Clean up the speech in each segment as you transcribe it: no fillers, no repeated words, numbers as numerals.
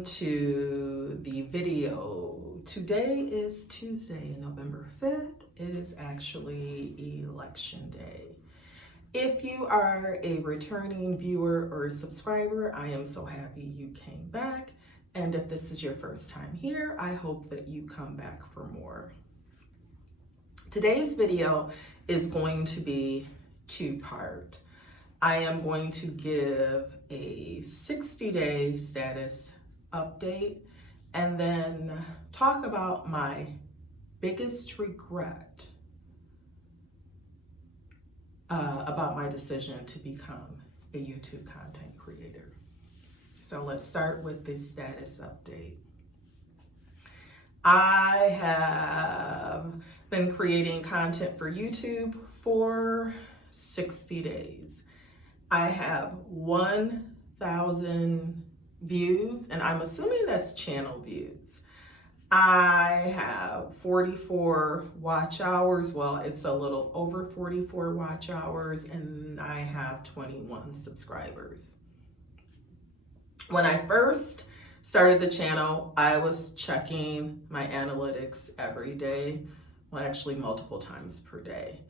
welcome to the video. Today is Tuesday, November 5th. It is actually election day. If you are a returning viewer or subscriber, I am so happy you came back. And if this is your first time here, I hope that you come back for more. Today's video is going to be two-part. I am going to give a 60-day status update and then talk about my biggest regret about my decision to become a YouTube content creator. So let's start with the status update. I have been creating content for YouTube for 60 days. I have 1,000 views, and I'm assuming that's channel views. I have 44 watch hours. Well, it's a little over 44 watch hours, and I have 21 subscribers. When I first started the channel, I was checking my analytics every day. Well, actually multiple times per day.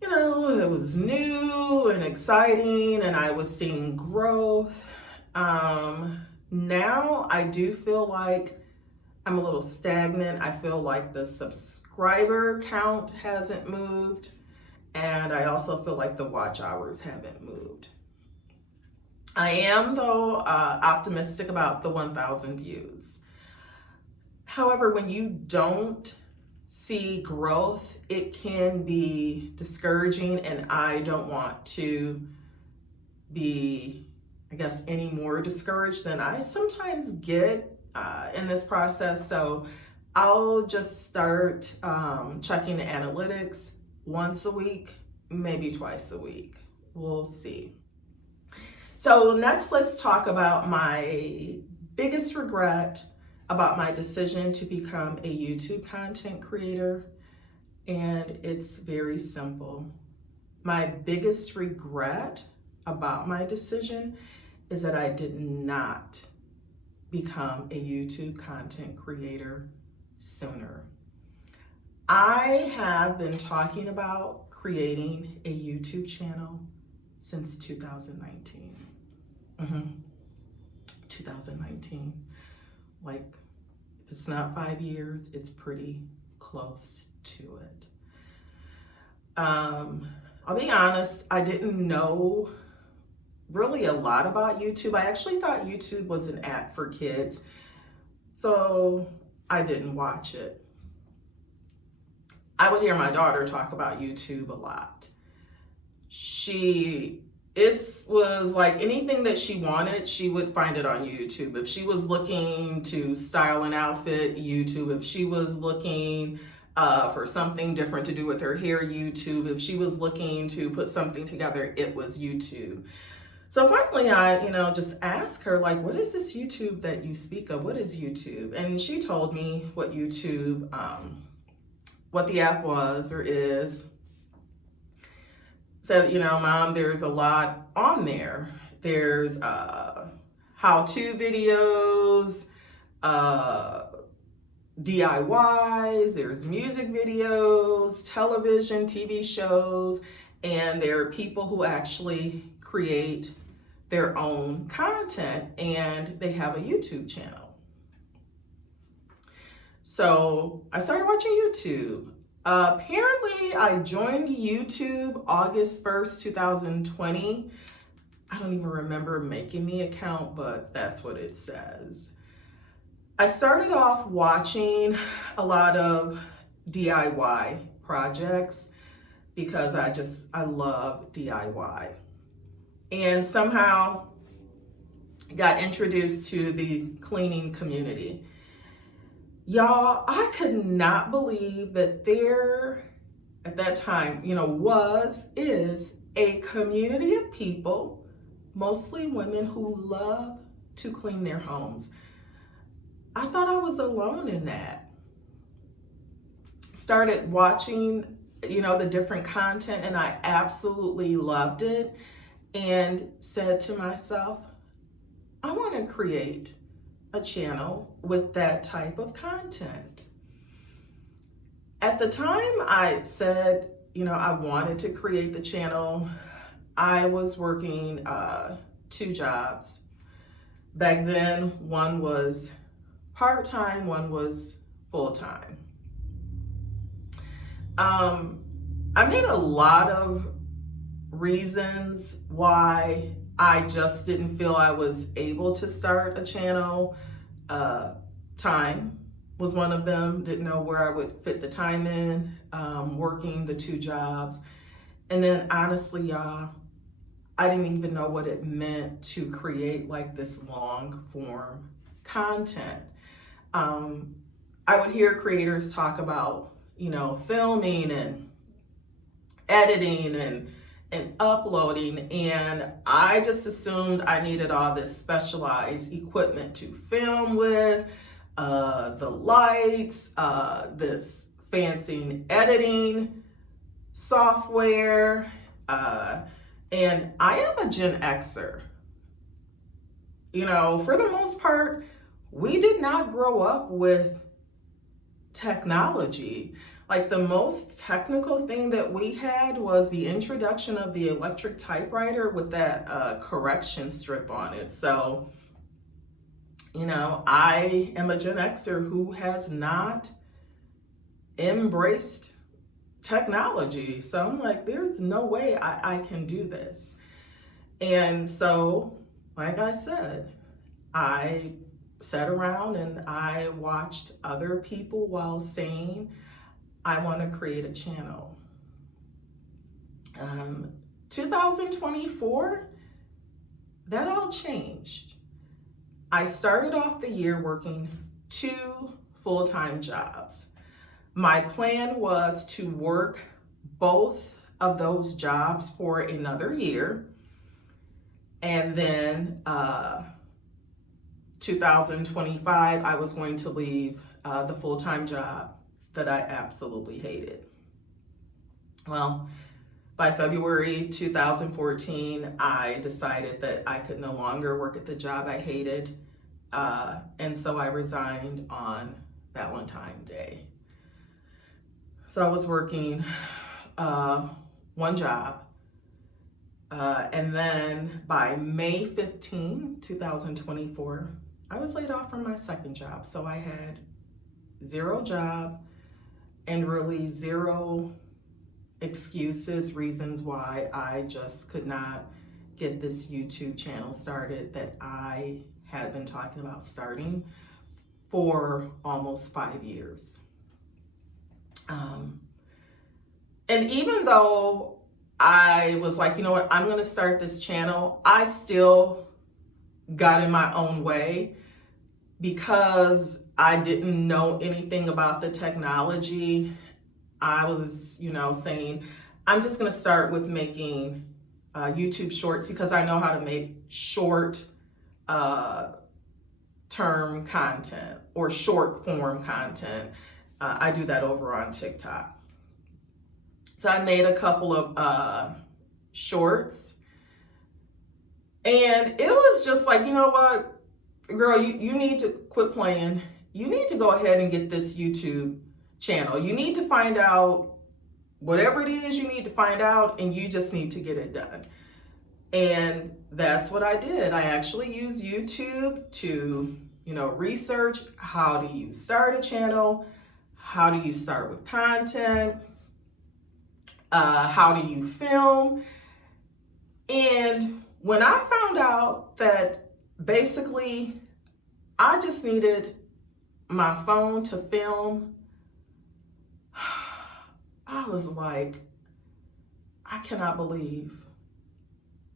You know, it was new and exciting and I was seeing growth. Now I do feel like I'm a little stagnant. I feel like the subscriber count hasn't moved, and I also feel like the watch hours haven't moved. I am, though, optimistic about the 1,000 views. However, when you don't see growth, it can be discouraging, and I don't want to be, I guess, any more discouraged than I sometimes get in this process. So I'll just start checking the analytics once a week, maybe twice a week. We'll see. So next, let's talk about my biggest regret about my decision to become a YouTube content creator. And it's very simple. My biggest regret about my decision is that I did not become a YouTube content creator sooner. I have been talking about creating a YouTube channel since 2019. 2019. Like, if it's not 5 years, it's pretty close to it. I'll be honest, I didn't know really a lot about YouTube. I actually thought YouTube was an app for kids, so I didn't watch it. I would hear my daughter talk about YouTube a lot. It was like anything that she wanted, she would find it on YouTube. If she was looking to style an outfit, YouTube. If she was looking for something different to do with her hair, YouTube. If she was looking to put something together, it was YouTube. So finally, I, just asked her, like, what is this YouTube that you speak of? What is YouTube? And she told me what YouTube, what the app was or is. So, Mom, there's a lot on there. There's how-to videos, DIYs, there's music videos, television, TV shows, and there are people who actually create their own content, and they have a YouTube channel. So I started watching YouTube. Apparently, I joined YouTube August 1st, 2020. I don't even remember making the account, but that's what it says. I started off watching a lot of DIY projects because I love DIY. And somehow got introduced to the cleaning community. Y'all, I could not believe that there, at that time, is a community of people, mostly women, who love to clean their homes. I thought I was alone in that. Started watching, the different content, and I absolutely loved it, and said to myself, I want to create a channel with that type of content. At the time I said, I wanted to create the channel, I was working 2 jobs. Back then, one was part-time, one was full-time. I made a lot of reasons why I just didn't feel I was able to start a channel. Time was one of them. Didn't know where I would fit the time in, working the 2 jobs. And then honestly, y'all, I didn't even know what it meant to create like this long form content. I would hear creators talk about, filming and editing and uploading, and I just assumed I needed all this specialized equipment to film with, the lights, this fancy editing software, and I am a Gen Xer. For the most part, we did not grow up with technology. Like, the most technical thing that we had was the introduction of the electric typewriter with that correction strip on it. So, I am a Gen Xer who has not embraced technology. So I'm like, there's no way I can do this. And so, like I said, I sat around and I watched other people while saying, I want to create a channel. 2024, that all changed. I started off the year working 2 full-time jobs. My plan was to work both of those jobs for another year. And then 2025, I was going to leave the full-time job that I absolutely hated. Well, by February 2014, I decided that I could no longer work at the job I hated. And so I resigned on Valentine's Day. So I was working 1 job. And then by May 15, 2024, I was laid off from my 2nd job. So I had 0 job and really 0 excuses, reasons why I just could not get this YouTube channel started that I had been talking about starting for almost 5 years. And even though I was like, I'm going to start this channel, I still got in my own way because I didn't know anything about the technology. I was, saying, I'm just going to start with making YouTube shorts because I know how to make short term content or short form content. I do that over on TikTok. So I made a couple of shorts, and it was just like, you know what, girl, you need to quit playing. You need to go ahead and get this YouTube channel. You need to find out whatever it is you need to find out, and you just need to get it done. And that's what I did. I actually used YouTube to, research how do you start a channel, how do you start with content, how do you film. And when I found out that basically I just needed my phone to film, I was like, I cannot believe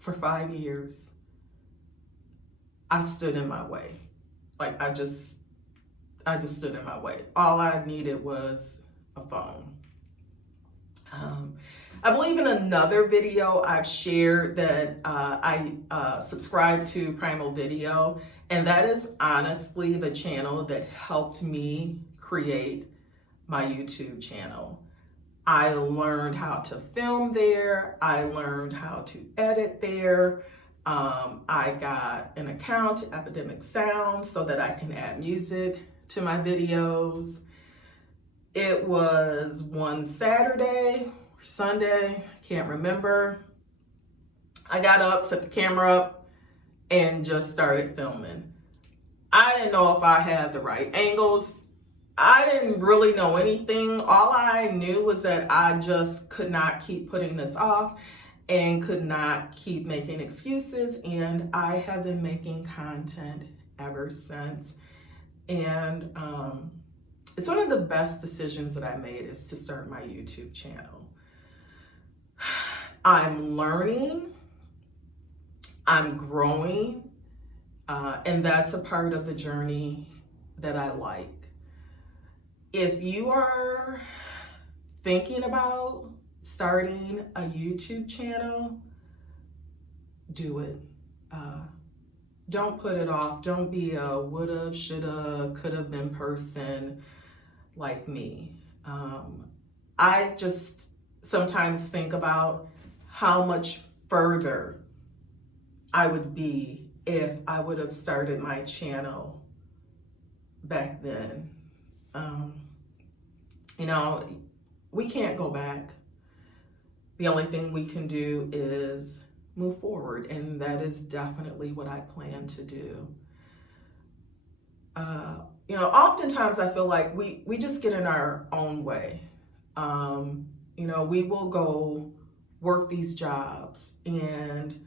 for 5 years I stood in my way. Like, I just stood in my way. All I needed was a phone. I believe in another video I've shared that I subscribe to Primal Video, and that is honestly the channel that helped me create my YouTube channel. I learned how to film there. I learned how to edit there. I got an account, Epidemic Sound, so that I can add music to my videos. It was one Saturday, Sunday, can't remember. I got up, set the camera up, and just started filming. I didn't know if I had the right angles. I didn't really know anything. All I knew was that I just could not keep putting this off and could not keep making excuses. And I have been making content ever since. And it's one of the best decisions that I made is to start my YouTube channel. I'm learning, I'm growing, and that's a part of the journey that I like. If you are thinking about starting a YouTube channel, do it. Don't put it off. Don't be a woulda, shoulda, coulda been person like me. I just sometimes think about how much further I would be if I would have started my channel back then. We can't go back. The only thing we can do is move forward, and that is definitely what I plan to do. Oftentimes I feel like we just get in our own way. We will go work these jobs and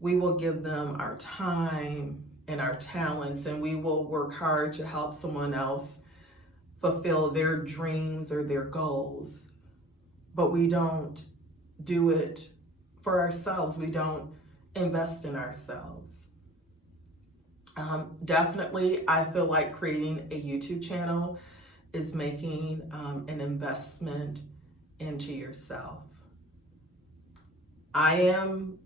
we will give them our time and our talents, and we will work hard to help someone else fulfill their dreams or their goals. But we don't do it for ourselves. We don't invest in ourselves. Definitely, I feel like creating a YouTube channel is making an investment into yourself. I am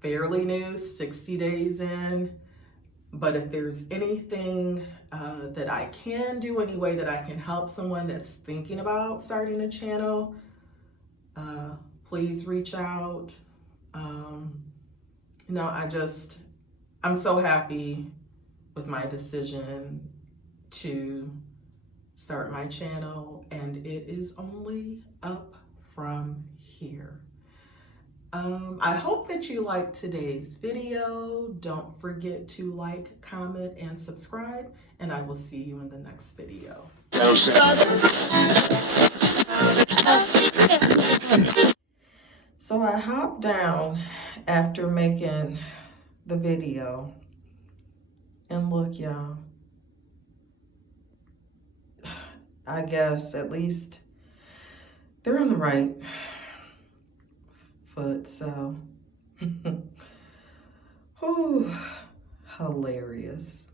fairly new, 60 days in, but if there's anything that I can do, any way that I can help someone that's thinking about starting a channel, please reach out. I'm so happy with my decision to start my channel, and it is only up from here. I hope that you liked today's video. Don't forget to like, comment, and subscribe, and I will see you in the next video. So I hopped down after making the video, and look, y'all, I guess at least they're on the right foot, so whew, hilarious.